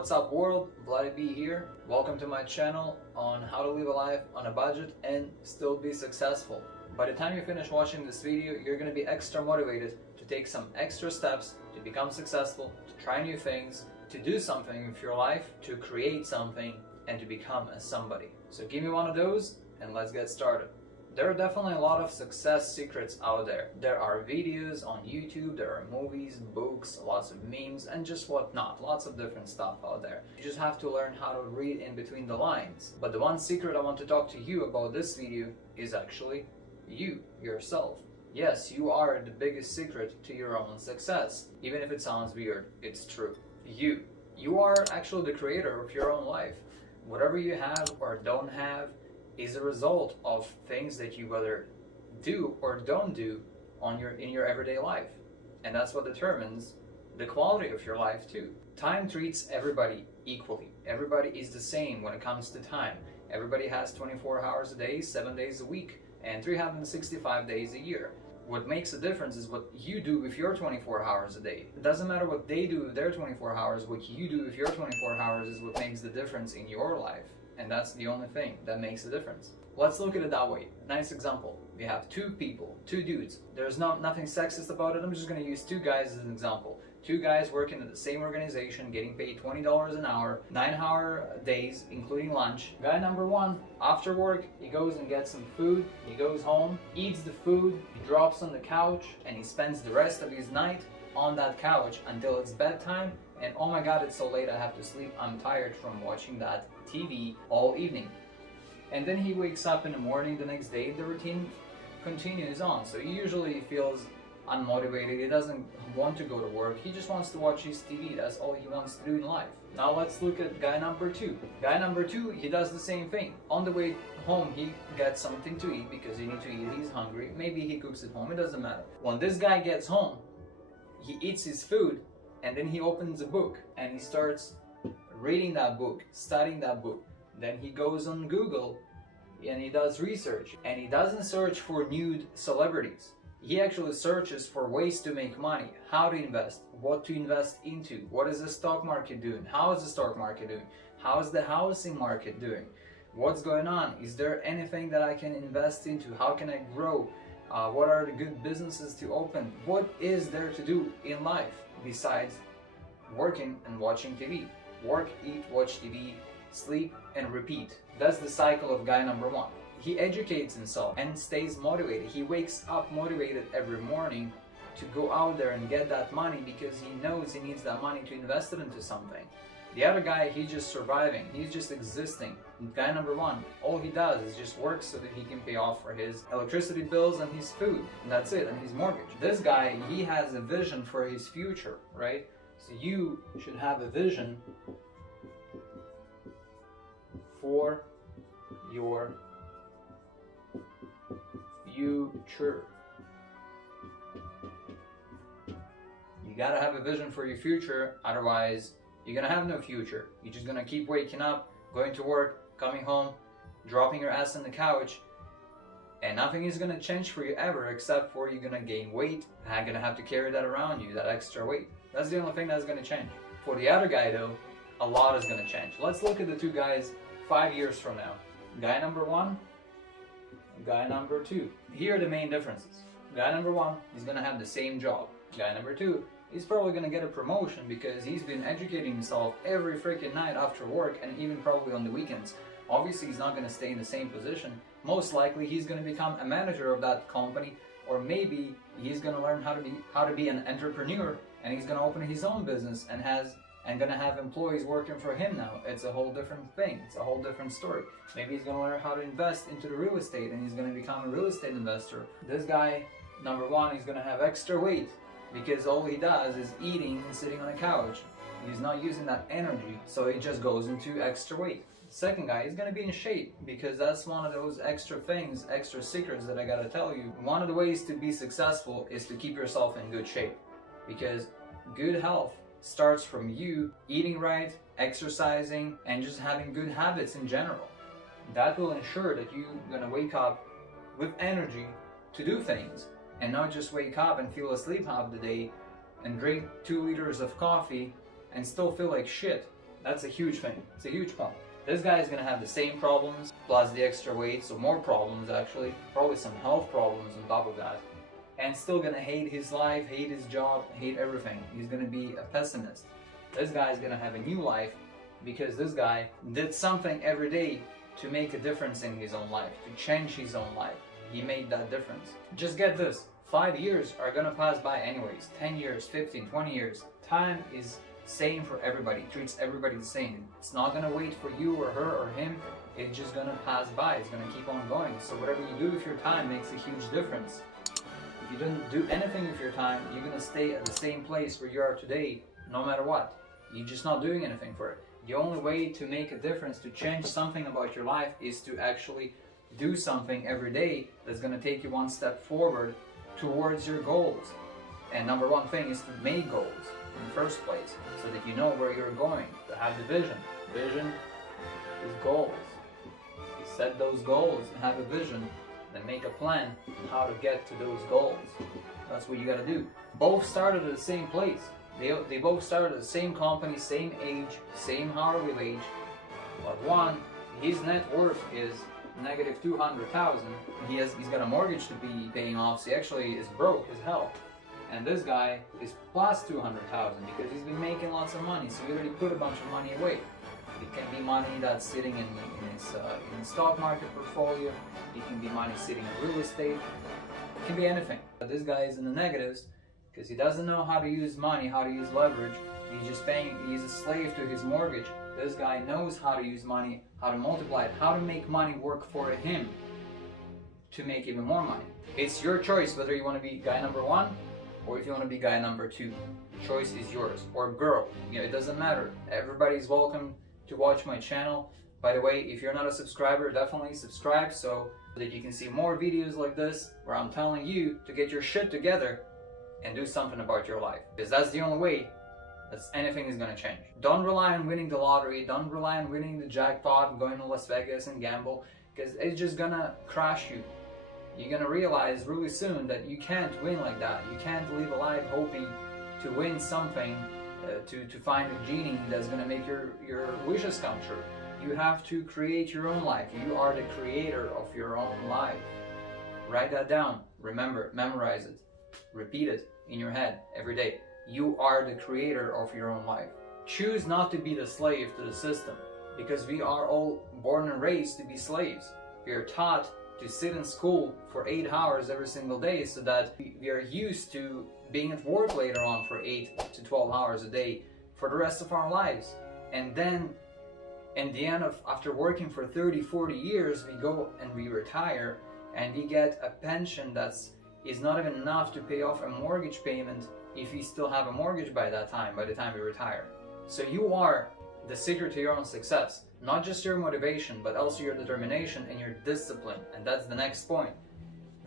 What's up world, Bloody B here. Welcome to my channel on how to live a life on a budget and still be successful. By the time you finish watching this video, you're going to be extra motivated to take some extra steps to become successful, to try new things, to do something with your life, to create something, and to become a somebody. So give me one of those and let's get started. There are definitely a lot of success secrets out there. There are videos on YouTube, there are movies, books, lots of memes, and just whatnot. Lots of different stuff out there. You just have to learn how to read in between the lines. But the one secret I want to talk to you about this video is actually you, yourself. Yes, you are the biggest secret to your own success. Even if it sounds weird, it's true. You are actually the creator of your own life. Whatever you have or don't have is a result of things that you whether do or don't do in your everyday life. And that's what determines the quality of your life too. Time treats everybody equally. Everybody is the same when it comes to time. Everybody has 24 hours a day, 7 days a week, and 365 days a year. What makes a difference is what you do with your 24 hours a day. It doesn't matter what they do with their 24 hours, what you do with your 24 hours is what makes the difference in your life. And that's the only thing that makes a difference. Let's look at it that way. Nice example. We have two people, two dudes. There's nothing sexist about it. I'm just going to use two guys as an example. Two guys working at the same organization, getting paid $20 an hour, 9-hour days, including lunch. Guy number one, after work, he goes and gets some food. He goes home, eats the food, he drops on the couch, and he spends the rest of his night on that couch until it's bedtime. And oh my god, it's so late, I have to sleep. I'm tired from watching that TV all evening. And then he wakes up in the morning the next day, the routine continues on. So he usually feels unmotivated, he doesn't want to go to work, he just wants to watch his TV, that's all he wants to do in life. Now let's look at guy number two. Guy number two, he does the same thing. On the way home, he gets something to eat because he needs to eat, he's hungry, maybe he cooks at home, it doesn't matter. When this guy gets home, he eats his food, and then he opens a book and he starts reading that book, studying that book. Then he goes on Google and he does research, and he doesn't search for nude celebrities. He actually searches for ways to make money, how to invest, what to invest into, what is the stock market doing, how is the stock market doing, how is the housing market doing, what's going on, is there anything that I can invest into, how can I grow, what are the good businesses to open, what is there to do in life besides working and watching TV. Work, eat, watch TV, sleep, and repeat. That's the cycle of guy number one. He educates himself and stays motivated. He wakes up motivated every morning to go out there and get that money because he knows he needs that money to invest it into something. The other guy, he's just surviving, he's just existing. Guy number one, all he does is just work so that he can pay off for his electricity bills and his food, and that's it, and his mortgage. This guy, he has a vision for his future, right? So you should have a vision for your future. You gotta have a vision for your future, otherwise you're gonna have no future. You're just gonna keep waking up, going to work, coming home, dropping your ass on the couch, and nothing is gonna change for you ever except for you're gonna gain weight and gonna have to carry that around you, that extra weight. That's the only thing that's gonna change. For the other guy though, a lot is gonna change. Let's look at the two guys 5 years from now. Guy number one, guy number two. Here are the main differences. Guy number one, he's gonna have the same job. Guy number two, he's probably gonna get a promotion because he's been educating himself every freaking night after work and even probably on the weekends. Obviously he's not gonna stay in the same position. Most likely he's gonna become a manager of that company, or maybe he's gonna learn how to be an entrepreneur, and he's gonna open his own business and gonna have employees working for him now. It's a whole different thing. It's a whole different story. Maybe he's gonna learn how to invest into the real estate and he's gonna become a real estate investor. This guy, number one, he's gonna have extra weight because all he does is eating and sitting on a couch. He's not using that energy, so he just goes into extra weight. Second guy is gonna be in shape because that's one of those extra things, extra secrets that I gotta tell you. One of the ways to be successful is to keep yourself in good shape, because good health starts from you eating right, exercising, and just having good habits in general. That will ensure that you're gonna wake up with energy to do things and not just wake up and feel asleep half the day and drink 2 liters of coffee and still feel like shit That's a huge thing. It's a huge problem. This guy is gonna have the same problems, plus the extra weight, so more problems actually, probably some health problems on top of that, and still gonna hate his life, hate his job, hate everything. He's gonna be a pessimist. This guy is gonna have a new life because this guy did something every day to make a difference in his own life, to change his own life. He made that difference. Just get this, 5 years are gonna pass by anyways, 10 years, 15, 20 years. Time is same for everybody, treats everybody the same. It's not gonna wait for you or her or him, it's just gonna pass by, it's gonna keep on going. So whatever you do with your time makes a huge difference. If you don't do anything with your time, you're gonna stay at the same place where you are today, no matter what. You're just not doing anything for it. The only way to make a difference, to change something about your life, is to actually do something every day that's gonna take you one step forward towards your goals. And number one thing is to make goals in the first place, so that you know where you're going, to have the vision. Vision is goals. You set those goals and have a vision, then make a plan how to get to those goals. That's what you gotta do. Both started at the same place. They both started at the same company, same age, same hourly wage, but one, his net worth is negative 200,000. He's got a mortgage to be paying off, so he actually is broke as hell. And this guy is plus 200,000 because he's been making lots of money, so he already put a bunch of money away. It can be money that's sitting in his stock market portfolio. It can be money sitting in real estate. It can be anything. But this guy is in the negatives because he doesn't know how to use money, how to use leverage. He's a slave to his mortgage. This guy knows how to use money, how to multiply it, how to make money work for him to make even more money. It's your choice whether you want to be guy number one or if you want to be guy number two. Choice is yours. Or girl. It doesn't matter. Everybody's welcome to watch my channel. By the way, if you're not a subscriber, definitely subscribe so that you can see more videos like this where I'm telling you to get your shit together and do something about your life. Because that's the only way that anything is going to change. Don't rely on winning the lottery. Don't rely on winning the jackpot and going to Las Vegas and gamble, because it's just going to crash you. You're going to realize really soon that you can't win like that. You can't live a life hoping to win something, to find a genie that's going to make your wishes come true. You have to create your own life. You are the creator of your own life. Write that down. Remember, memorize it. Repeat it in your head every day. You are the creator of your own life. Choose not to be the slave to the system, because we are all born and raised to be slaves. We are taught to sit in school for 8 hours every single day so that we are used to being at work later on for 8 to 12 hours a day for the rest of our lives. And then in the end after working for 30, 40 years, we go and we retire and we get a pension is not even enough to pay off a mortgage payment if you still have a mortgage by the time we retire. So you are the secret to your own success. Not just your motivation, but also your determination and your discipline. And that's the next point.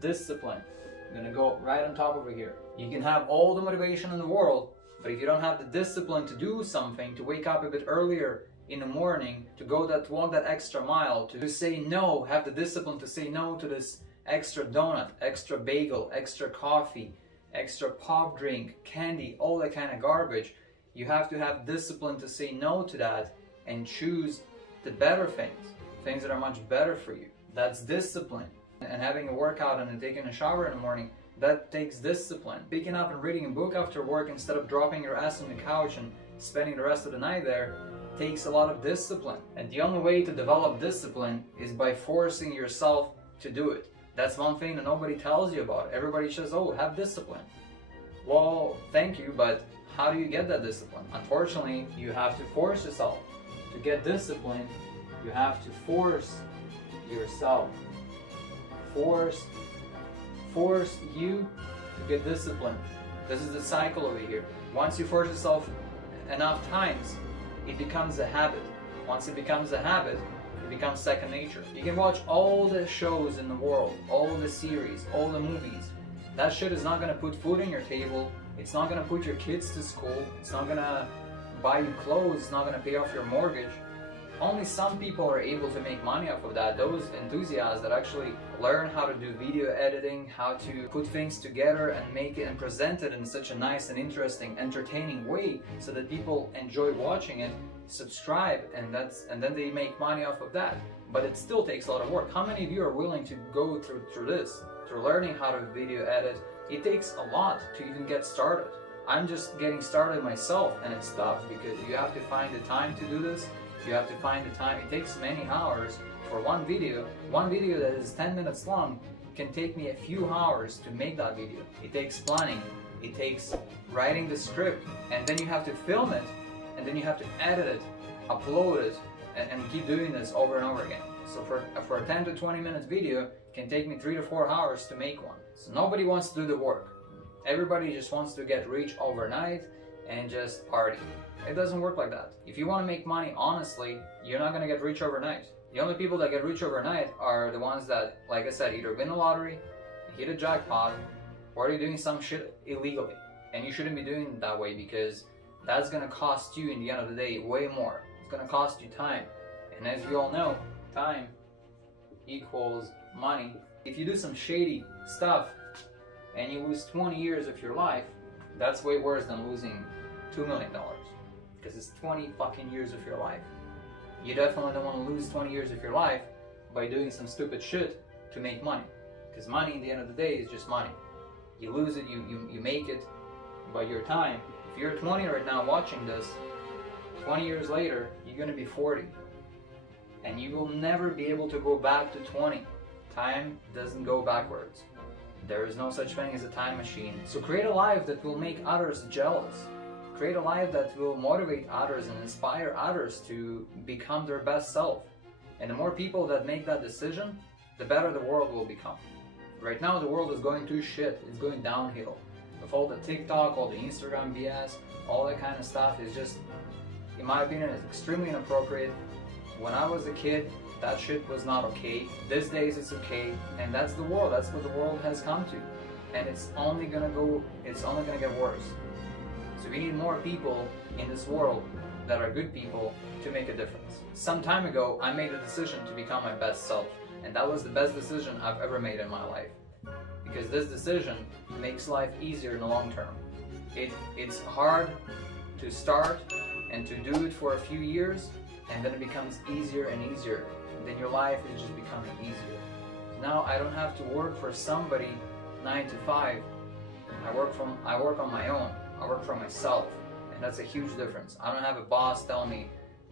Discipline. I'm gonna go right on top over here. You can have all the motivation in the world, but if you don't have the discipline to do something, to wake up a bit earlier in the morning, to walk that extra mile, to say no, have the discipline to say no to this extra donut, extra bagel, extra coffee, extra pop drink, candy, all that kind of garbage. You have to have discipline to say no to that and choose the better things that are much better for you. That's discipline. And having a workout and then taking a shower in the morning, that takes discipline. Picking up and reading a book after work instead of dropping your ass on the couch and spending the rest of the night there takes a lot of discipline. And the only way to develop discipline is by forcing yourself to do it. That's one thing that nobody tells you about. Everybody says, oh, have discipline. Well, thank you, but how do you get that discipline? Unfortunately, you have to force yourself. To get discipline, you have to force yourself. Force you to get discipline. This is the cycle over here. Once you force yourself enough times, it becomes a habit. Once it becomes a habit, it becomes second nature. You can watch all the shows in the world, all the series, all the movies. That shit is not gonna put food on your table. It's not gonna put your kids to school. It's not gonna buy you clothes. It's not gonna pay off your mortgage. Only some people are able to make money off of that. Those enthusiasts that actually learn how to do video editing, how to put things together and make it and present it in such a nice and interesting, entertaining way so that people enjoy watching it. subscribe, and then they make money off of that. But it still takes a lot of work. How many of you are willing to go through this, through learning how to video edit? It takes a lot to even get started. I'm just getting started myself, and it's tough because you have to find the time to do this. You have to find the time. It takes many hours for one video. One video that is 10 minutes long can take me a few hours to make that video. It takes planning. It takes writing the script, and then you have to film it, and then you have to edit it, upload it, and keep doing this over and over again. So for a 10 to 20 minutes video, it can take me 3 to 4 hours to make one. So nobody wants to do the work. Everybody just wants to get rich overnight and just party. It doesn't work like that. If you want to make money honestly, you're not going to get rich overnight. The only people that get rich overnight are the ones that, like I said, either win the lottery, hit a jackpot, or they're doing some shit illegally. And you shouldn't be doing it that way, because that's going to cost you, in the end of the day, way more. It's going to cost you time. And as you all know, time equals money. If you do some shady stuff and you lose 20 years of your life, that's way worse than losing $2 million. Because it's 20 fucking years of your life. You definitely don't want to lose 20 years of your life by doing some stupid shit to make money. Because money, at the end of the day, is just money. You lose it, you make it by your time. If you're 20 right now watching this, 20 years later, you're going to be 40. And you will never be able to go back to 20. Time doesn't go backwards. There is no such thing as a time machine. So create a life that will make others jealous. Create a life that will motivate others and inspire others to become their best self. And the more people that make that decision, the better the world will become. Right now the world is going to shit. It's going downhill. With all the TikTok, all the Instagram BS, all that kind of stuff is just, in my opinion, is extremely inappropriate. When I was a kid, that shit was not okay. These days it's okay, and that's the world. That's what the world has come to, and it's only gonna get worse. So we need more people in this world that are good people to make a difference. Some time ago, I made a decision to become my best self, and that was the best decision I've ever made in my life, because this decision makes life easier in the long term. It's hard to start and to do it for a few years, and then it becomes easier and easier. Then your life is just becoming easier. Now I don't have to work for somebody 9 to 5. I work on my own. I work for myself, and that's a huge difference. I don't have a boss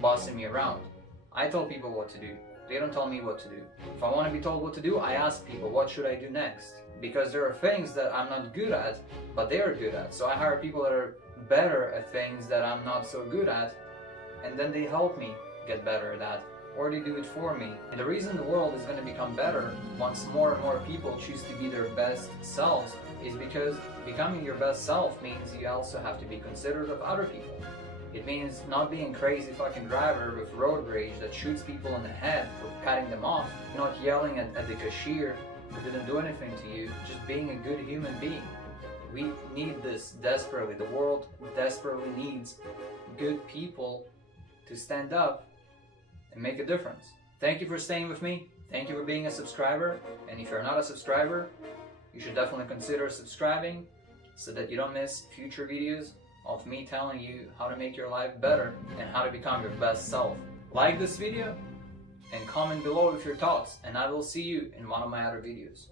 bossing me around. I tell people what to do. They don't tell me what to do. If I want to be told what to do, I ask people, what should I do next? Because there are things that I'm not good at, but they are good at. So I hire people that are better at things that I'm not so good at, and then they help me get better at that, or they do it for me. And the reason the world is going to become better once more and more people choose to be their best selves is because becoming your best self means you also have to be considerate of other people. It means not being a crazy fucking driver with road rage that shoots people in the head for cutting them off, not yelling at the cashier who didn't do anything to you, just being a good human being. We need this desperately. The world desperately needs good people to stand up and make a difference. Thank you for staying with me. Thank you for being a subscriber. And if you're not a subscriber, you should definitely consider subscribing so that you don't miss future videos of me telling you how to make your life better and how to become your best self. Like this video and comment below with your thoughts, and I will see you in one of my other videos.